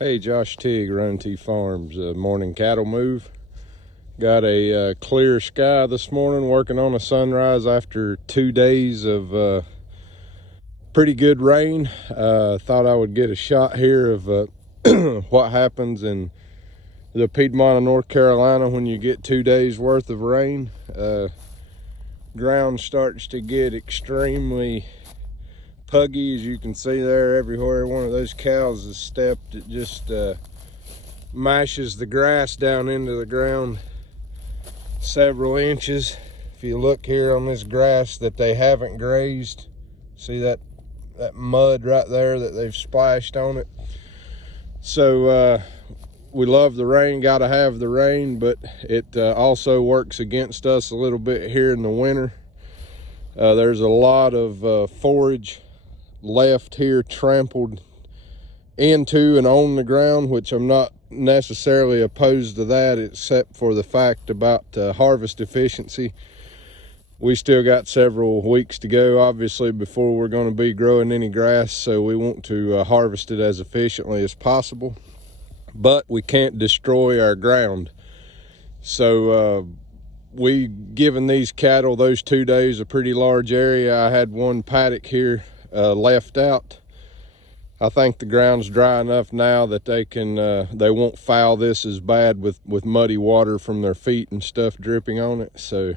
Hey, Josh Tigg, Run T Farms, morning cattle move. Got a clear sky this morning, working on a sunrise after 2 days of pretty good rain. Thought I would get a shot here of what happens in the Piedmont of North Carolina when you get 2 days worth of rain. Ground starts to get extremely puggy, as you can see there. Everywhere one of those cows is stepped, it just mashes the grass down into the ground several inches. If you look here on this grass that they haven't grazed, see that mud right there that they've splashed on it. So we love the rain, got to have the rain, but it also works against us a little bit here in the winter. There's a lot of forage left here, trampled into and on the ground, which I'm not necessarily opposed to that, except for the fact about harvest efficiency. We still got several weeks to go, obviously, before we're going to be growing any grass, so we want to harvest it as efficiently as possible, but we can't destroy our ground. So we given these cattle those 2 days a pretty large area. I had one paddock here left out. I think the ground's dry enough now that they won't foul this as bad with muddy water from their feet and stuff dripping on it. So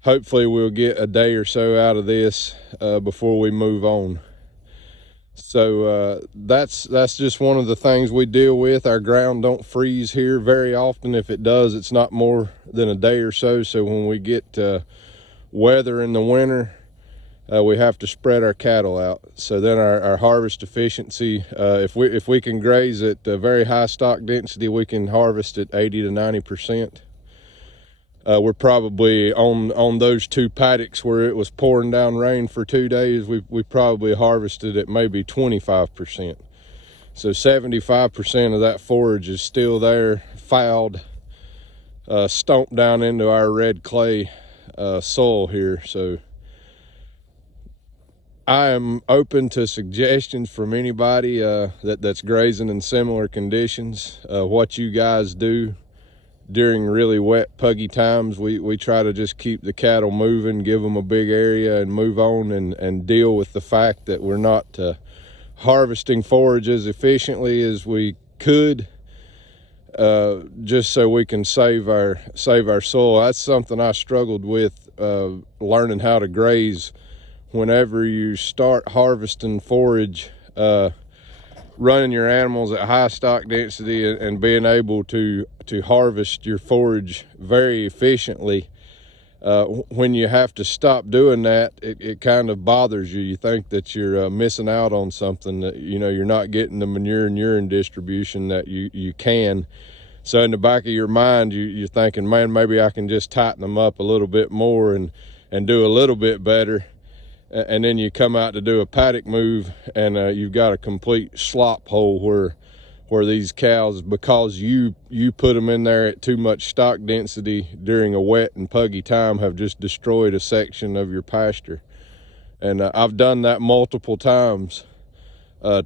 hopefully we'll get a day or so out of this before we move on. So that's just one of the things we deal with. Our ground don't freeze here very often. If it does, it's not more than a day or so. So when we get weather in the winter, we have to spread our cattle out. So then our harvest efficiency, if we can graze at a very high stock density, we can harvest at 80 to 90%. We're probably on those two paddocks where it was pouring down rain for 2 days, we probably harvested at maybe 25%. So 75% of that forage is still there, fouled, stomped down into our red clay soil here. So I am open to suggestions from anybody that's grazing in similar conditions. What you guys do during really wet, puggy times. We try to just keep the cattle moving, give them a big area, and move on and deal with the fact that we're not harvesting forage as efficiently as we could, just so we can save our soil. That's something I struggled with learning how to graze. Whenever you start harvesting forage, running your animals at high stock density and being able to harvest your forage very efficiently, when you have to stop doing that, it kind of bothers you. You think that you're missing out on something, that you're not getting the manure and urine distribution that you can. So in the back of your mind, you're thinking, man, maybe I can just tighten them up a little bit more and do a little bit better. And then you come out to do a paddock move, and you've got a complete slop hole where these cows, because you put them in there at too much stock density during a wet and puggy time, have just destroyed a section of your pasture. And I've done that multiple times,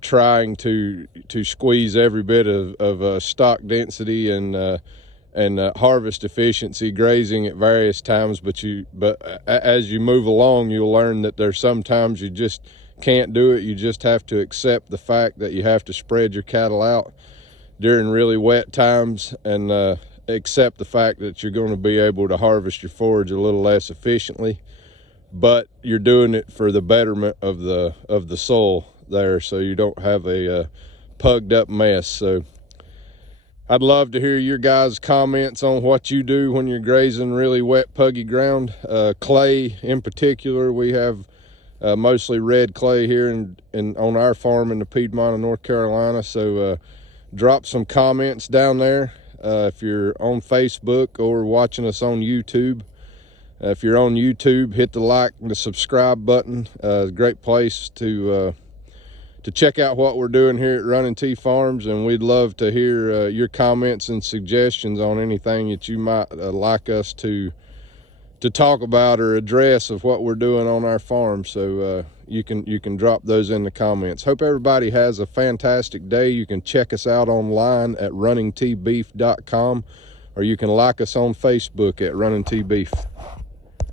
trying to squeeze every bit of stock density and harvest efficiency, grazing at various times. But as you move along, you'll learn that there's sometimes you just can't do it. You just have to accept the fact that you have to spread your cattle out during really wet times, and accept the fact that you're going to be able to harvest your forage a little less efficiently, but you're doing it for the betterment of the soil there, so you don't have a pugged up mess. So I'd love to hear your guys' comments on what you do when you're grazing really wet, puggy ground. Clay in particular, we have mostly red clay here on our farm in the Piedmont of North Carolina. So drop some comments down there if you're on Facebook or watching us on YouTube. If you're on YouTube, hit the like and the subscribe button. A great place to check out what we're doing here at Running T Farms, and we'd love to hear your comments and suggestions on anything that you might like us to talk about or address of what we're doing on our farm. So you can drop those in the comments. Hope everybody has a fantastic day. You can check us out online at runningtbeef.com, or you can like us on Facebook at Running T Beef.